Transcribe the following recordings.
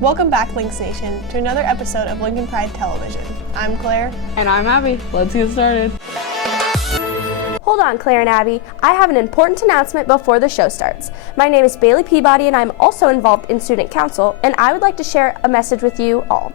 Welcome back, Lynx Nation, to another episode of Lincoln Pride Television. I'm Claire. And I'm Abby. Let's get started. Hold on, Claire and Abby. I have an important announcement before the show starts. My name is Bailey Peabody, and I'm also involved in Student Council, and I would like to share a message with you all.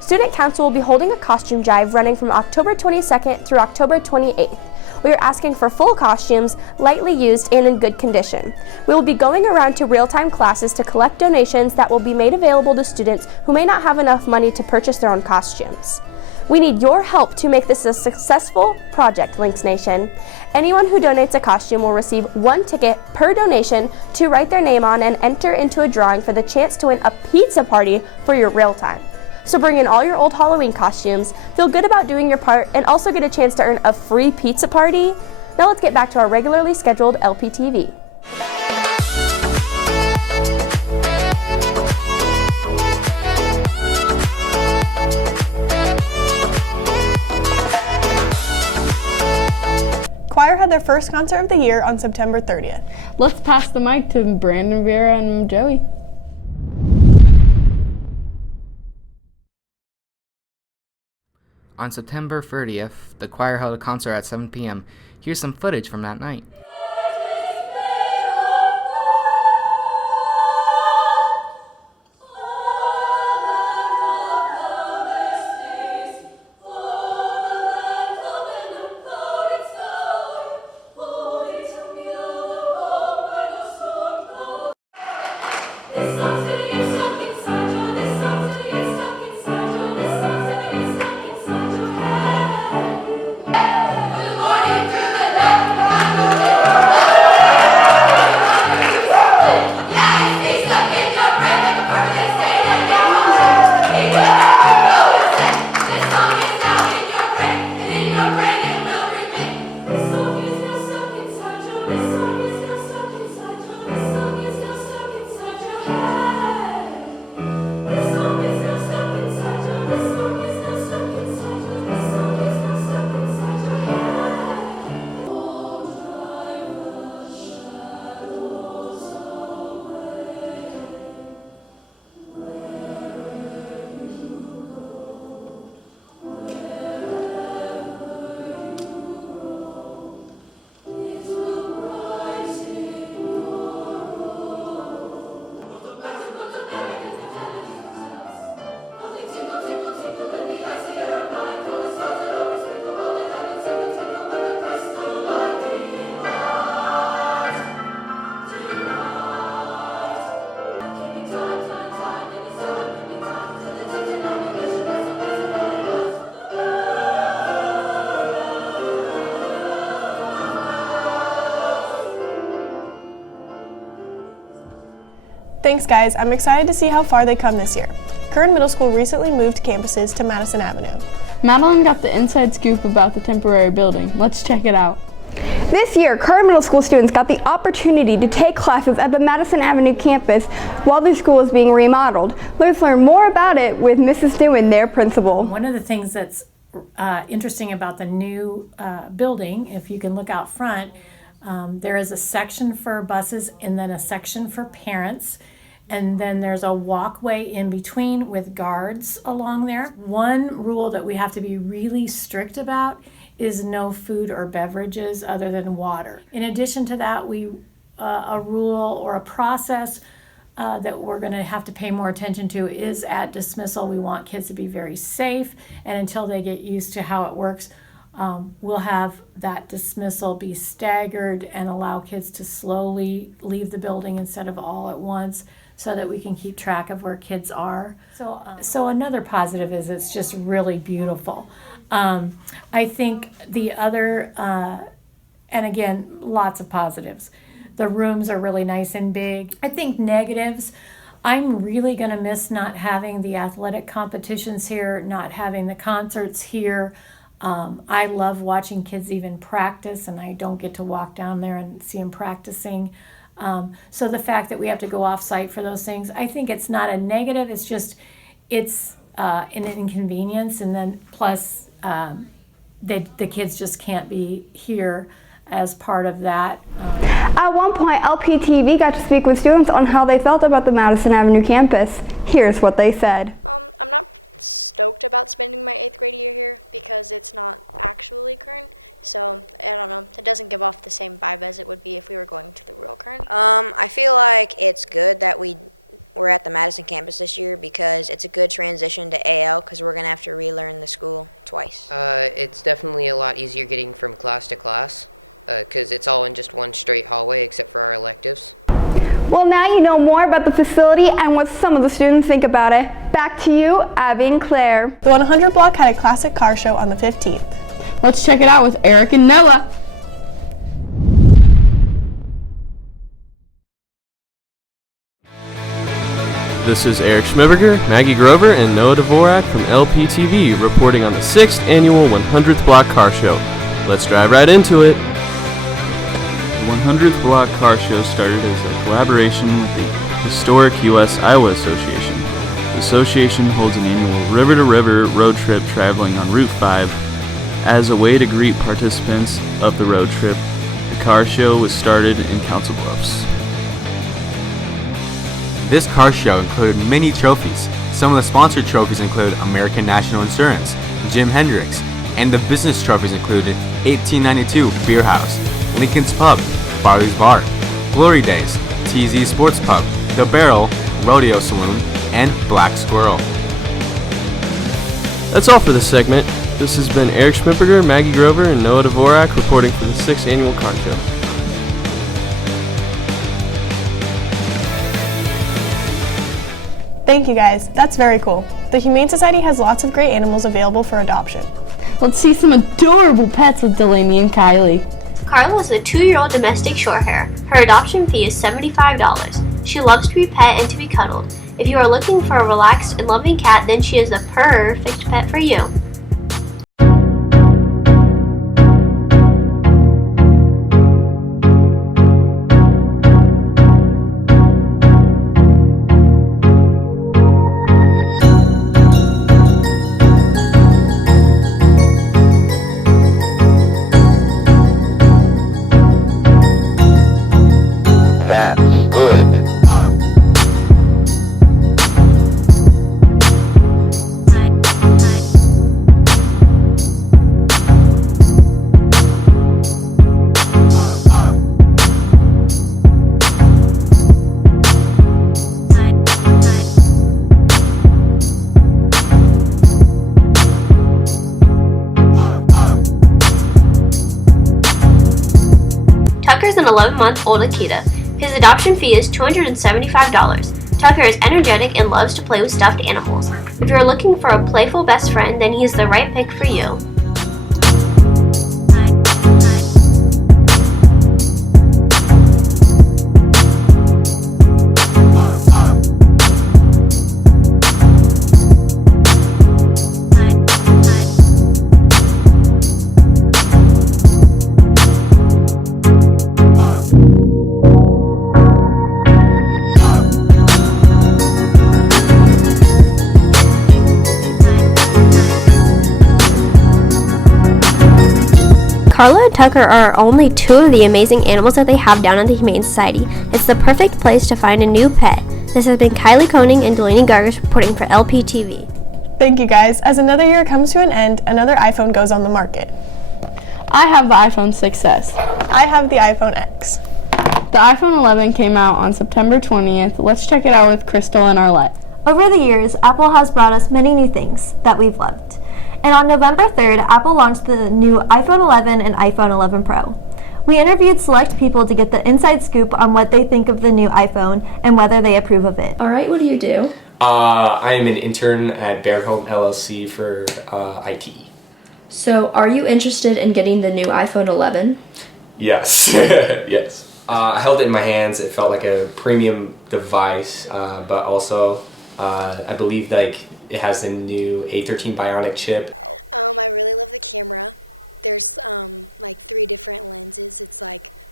Student Council will be holding a costume drive running from October 22nd through October 28th. We are asking for full costumes, lightly used, and in good condition. We will be going around to real-time classes to collect donations that will be made available to students who may not have enough money to purchase their own costumes. We need your help to make this a successful project, Lynx Nation. Anyone who donates a costume will receive 1 ticket per donation to write their name on and enter into a drawing for the chance to win a pizza party for your real time. So bring in all your old Halloween costumes, feel good about doing your part, and also get a chance to earn a free pizza party. Now let's get back to our regularly scheduled LPTV. Choir had their first concert of the year on September 30th. Let's pass the mic to Brandon, Vera, and Joey. On September 30th, the choir held a concert at 7 p.m. Here's some footage from that night. Thanks, guys. I'm excited to see how far they come this year. Kern Middle School recently moved campuses to Madison Avenue. Madeline got the inside scoop about the temporary building. Let's check it out. This year, Kern Middle School students got the opportunity to take classes at the Madison Avenue campus while their school is being remodeled. Let's learn more about it with Mrs. Newman, their principal. One of the things that's interesting about the new building, if you can look out front, there is a section for buses and then a section for parents. And then there's a walkway in between with guards along there. One rule that we have to be really strict about is no food or beverages other than water. In addition to that, a rule or a process that we're going to have to pay more attention to is at dismissal. We want kids to be very safe, and until they get used to how it works, we'll have that dismissal be staggered and allow kids to slowly leave the building instead of all at once, so that we can keep track of where kids are. So another positive is it's just really beautiful. I think the other, and again, lots of positives. The rooms are really nice and big. I think negatives, I'm really gonna miss not having the athletic competitions here, not having the concerts here. I love watching kids even practice, and I don't get to walk down there and see them practicing. So the fact that we have to go off-site for those things, I think it's not a negative, it's just, it's an inconvenience, and then plus the kids just can't be here as part of that. At one point, LPTV got to speak with students on how they felt about the Madison Avenue campus. Here's what they said. I'm not stoked about spending my 8th grade year here because it's not actually Kern, so I don't know, it doesn't give off the same vibe as it would be if we were going to the real Kern. I feel like it's good that we're at the Madison campus this year because it's a good transition to AL because we're going to have to relearn the school twice. It's definitely a lot easier getting from class to class because it's all in just one straight hallway except for our electives. Well, now you know more about the facility and what some of the students think about it. Back to you, Abby and Claire. The 100 block had a classic car show on the 15th. Let's check it out with Eric and Noah. This is Eric Schmiberger, Maggie Grover, and Noah Dvorak from LPTV reporting on the 6th annual 100th Block Car Show. Let's drive right into it. The 100th Block Car Show started as a collaboration with the historic U.S. Iowa Association. The association holds an annual river-to-river road trip traveling on Route 5. As a way to greet participants of the road trip, the car show was started in Council Bluffs. This car show included many trophies. Some of the sponsored trophies include American National Insurance, Jim Hendrix, and the business trophies included 1892 Beer House, Lincoln's Pub, Barley's Bar, Glory Days, TZ Sports Pub, The Barrel, Rodeo Saloon, and Black Squirrel. That's all for this segment. This has been Eric Schmiberger, Maggie Grover, and Noah Dvorak reporting for the 6th annual car show. Thank you guys, that's very cool. The Humane Society has lots of great animals available for adoption. Let's see some adorable pets with Delaney and Kylie. Carla is a 2-year-old domestic shorthair. Her adoption fee is $75. She loves to be pet and to be cuddled. If you are looking for a relaxed and loving cat, then she is the perfect pet for you. Tucker's an 11-month-old Akita. His adoption fee is $275. Tucker is energetic and loves to play with stuffed animals. If you're looking for a playful best friend, then he's the right pick for you. Carla and Tucker are only 2 of the amazing animals that they have down at the Humane Society. It's the perfect place to find a new pet. This has been Kylie Koenig and Delaney Gargis reporting for LPTV. Thank you guys. As another year comes to an end, another iPhone goes on the market. I have the iPhone 6s. I have the iPhone X. The iPhone 11 came out on September 20th. Let's check it out with Crystal and Arlette. Over the years, Apple has brought us many new things that we've loved. And on November 3rd, Apple launched the new iPhone 11 and iPhone 11 Pro. We interviewed select people to get the inside scoop on what they think of the new iPhone and whether they approve of it. All right, what do you do? I am an intern at Baird Home LLC for IT. So, are you interested in getting the new iPhone 11? Yes, yes. I held it in my hands. It felt like a premium device, but also I believe it has a new A13 Bionic chip. I really love the camera. There's 3 different lenses. It's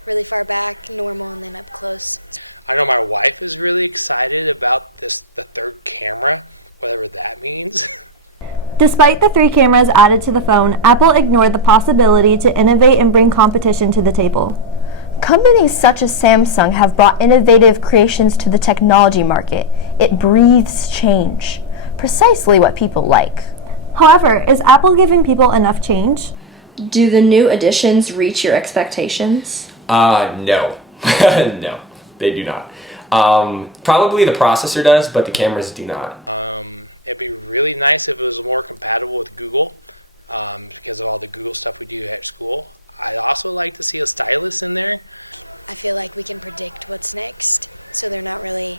really far back, normal, and then up close. I know my wife is really excited about the 3rd camera, whatever that means. Despite the 3 cameras added to the phone, Apple ignored the possibility to innovate and bring competition to the table. Companies such as Samsung have brought innovative creations to the technology market. It breathes change, precisely what people like. However, is Apple giving people enough change? Do the new additions reach your expectations? No. No, they do not. Probably the processor does, but the cameras do not. It'd be really nice if it was more compatible with Google because of all the Google stuff we do at school. I'd also like to see a stylus in there. I feel like we can predict what's next, so they're not really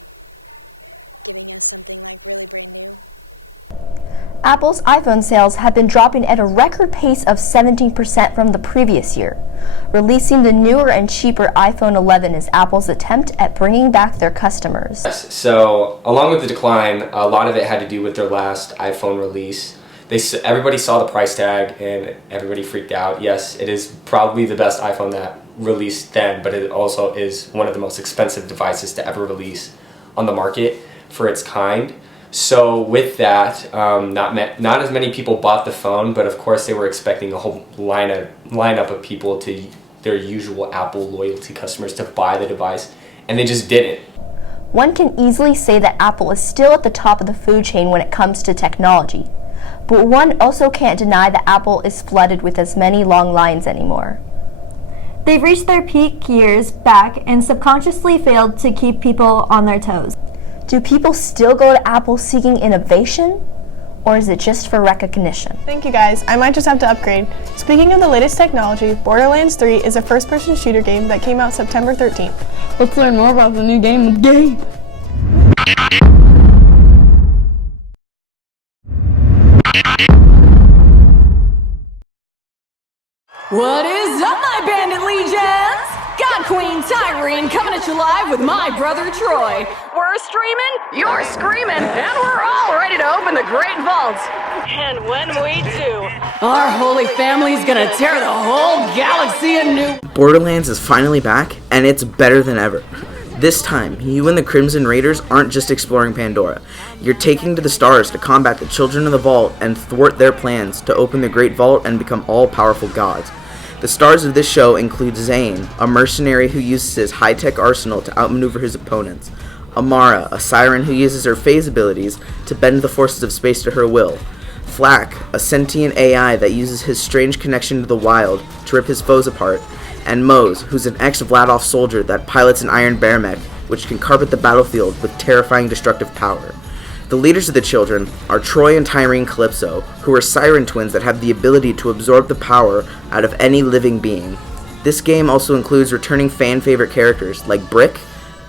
giving us something like really brand new. Apple's iPhone sales have been dropping at a record pace of 17% from the previous year. Releasing the newer and cheaper iPhone 11 is Apple's attempt at bringing back their customers. Yes, so along with the decline, a lot of it had to do with their last iPhone release. Everybody saw the price tag and everybody freaked out. Yes, it is probably the best iPhone that released then, but it also is one of the most expensive devices to ever release on the market for its kind. So with that, not as many people bought the phone, but of course they were expecting a whole lineup of people, to their usual Apple loyalty customers, to buy the device, and they just didn't. One can easily say that Apple is still at the top of the food chain when it comes to technology. But one also can't deny that Apple is flooded with as many long lines anymore. They've reached their peak years back and subconsciously failed to keep people on their toes. Do people still go to Apple seeking innovation, or is it just for recognition? Thank you guys, I might just have to upgrade. Speaking of the latest technology, Borderlands 3 is a first-person shooter game that came out September 13th. Let's learn more about the new game with Gabe. What is up, my bandit legions? God Queen Tyrene coming at you live with my brother Troy. We're streaming, you're screaming, and we're all ready to open the Great Vault. And when we do, our holy family's gonna tear the whole galaxy a new... Borderlands is finally back, and it's better than ever. This time, you and the Crimson Raiders aren't just exploring Pandora. You're taking to the stars to combat the Children of the Vault and thwart their plans to open the Great Vault and become all-powerful gods. The stars of this show include Zane, a mercenary who uses his high-tech arsenal to outmaneuver his opponents, Amara, a siren who uses her phase abilities to bend the forces of space to her will, Flack, a sentient AI that uses his strange connection to the wild to rip his foes apart, and Mose, who's an ex-Vladoff soldier that pilots an iron bear mech, which can carpet the battlefield with terrifying destructive power. The leaders of the children are Troy and Tyrene Calypso, who are siren twins that have the ability to absorb the power out of any living being. This game also includes returning fan-favorite characters like Brick,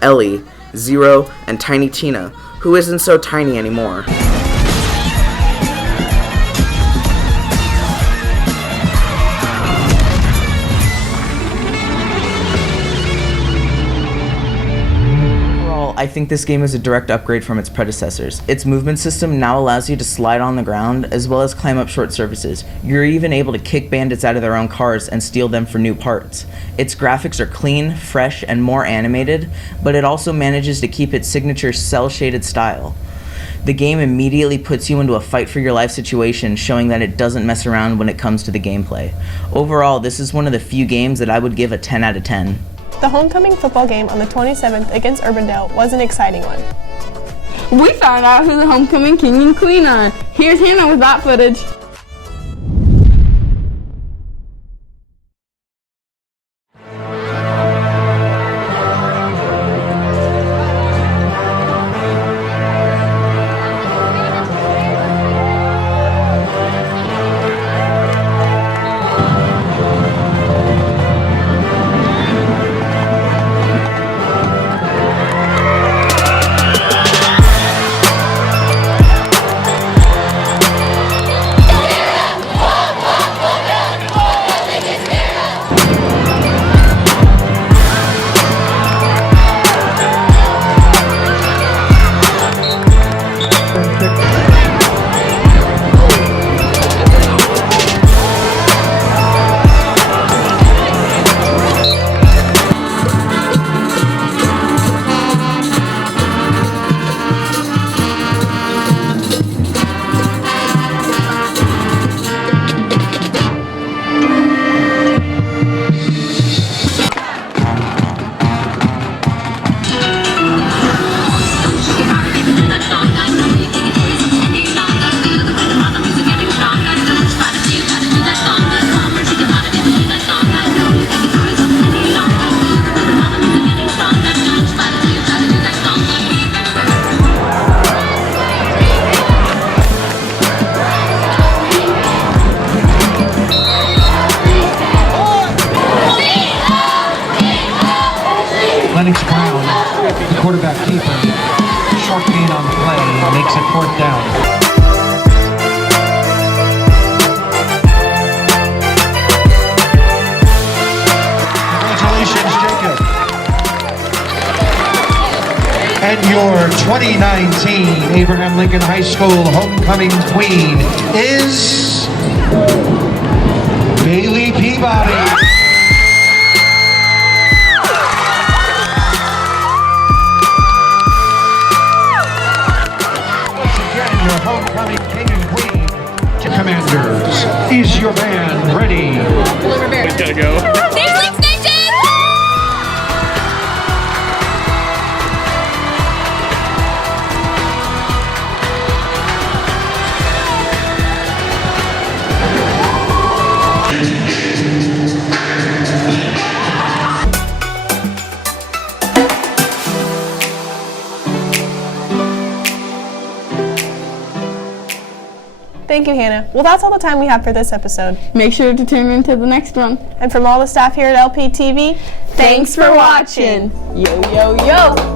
Ellie, Zero, and Tiny Tina, who isn't so tiny anymore. I think this game is a direct upgrade from its predecessors. Its movement system now allows you to slide on the ground as well as climb up short surfaces. You're even able to kick bandits out of their own cars and steal them for new parts. Its graphics are clean, fresh, and more animated, but it also manages to keep its signature cel-shaded style. The game immediately puts you into a fight for your life situation, showing that it doesn't mess around when it comes to the gameplay. Overall, this is one of the few games that I would give a 10 out of 10. The homecoming football game on the 27th against Urbandale was an exciting one. We found out who the homecoming king and queen are. Here's Hannah with that footage. And your 2019 Abraham Lincoln High School homecoming queen is Bailey Peabody. Commanders, is your band ready? There's Link Station! Thank you, Hannah. Well, that's all the time we have for this episode. Make sure to tune in to the next one. And from all the staff here at LPTV, thanks for watching. Yo, yo, yo.